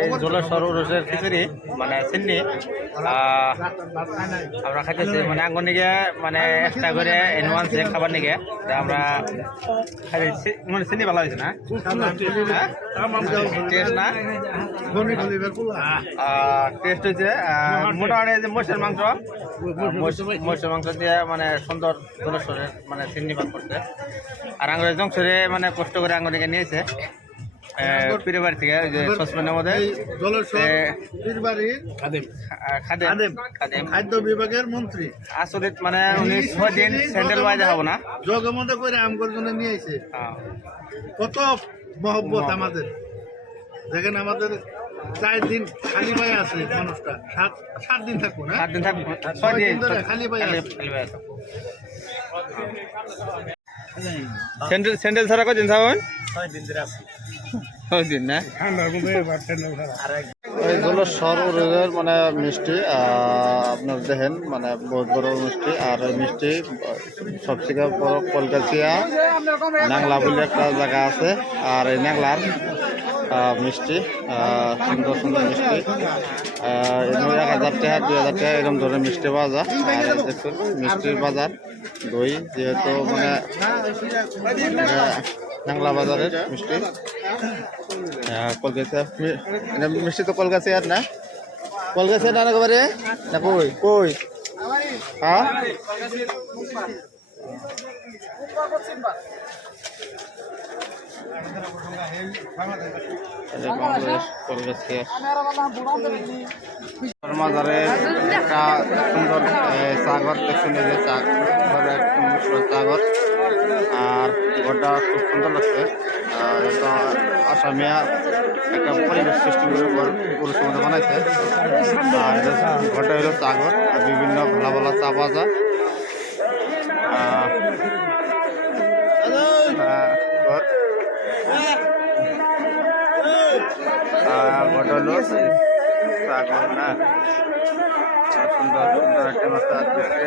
এই জলের সরোরের খিচুড়ি মানে চিনি আমরা খাইতেছি মানে আঙ্গুর নিগে মানে একটা করে এনওয়ান্সে খাবার নিগে আমরা খাইছি মানে চিনি ভালো হয়েছে না টেস্ট না টেস্ট হয়েছে মোটামুটি যে মহিষের মাংস মহিষের মাংস দিয়ে মানে সুন্দর জলের সরের মানে চিনি পাক করছে আর আঙ্গুরের জংশরে মানে কষ্ট করে আঙ্গুর নিগে নিয়েছে পীরের বাড়ি থেকে যে সসপ্যানের মধ্যে খাদ্য বিভাগের মন্ত্রী আসলে মানে উনি 6 দিন স্যান্ডেল বাজে হবো না জগের মধ্যে করে আমগর জন্য নিয়ে আইছে কত মহব্বত আমাদের দেখেন আমাদের 4 দিন খালি পায়ে আছে মানুষটা 7 দিন থাকবো না 7 দিন থাকবো 6 দিন ধরে খালি পায়ে আছে স্যান্ডেল ছাড়া কদিন থাকবেন 6 দিন ধরে আছে 6 দিন না জলের সরোরের মানে মিষ্টি আপনার দেখেন মানে বহুত বড় মিষ্টি আর মিষ্টি সবথেকে বড় কলকাতিয়া ন্যাংলা বলে একটা জায়গা আছে আর এই ন্যাংলার মিষ্টি সুন্দর সুন্দর মিষ্টি 1000 টাকা 2000 টাকা এরকম ধরনের মিষ্টি পাওয়া যায় আর দেখুন মিষ্টির বাজার দই যেহেতু মানে ন্যাংলা বাজারের মিষ্টি কলকাতা মিষ্টি তো কলকাতা না কলকাতা না একেবারে না কই কই হ্যাঁ বাংলাদেশ কলকাতা মাজারে একটা সুন্দর সাগর দেখছেন এই যে সাগর আর ঘরটা খুব সুন্দর লাগছে এটা আসামিয়া একটা পরিবেশ সৃষ্টি করে পুরুষ মধ্যে বানাইছে আর ঘরটা হলো সাগর আর বিভিন্ন ভালো ভালো চা পাওয়া যায় ঘরটা হলো সাগর না সুন্দর সুন্দর একটা মাথা দিচ্ছে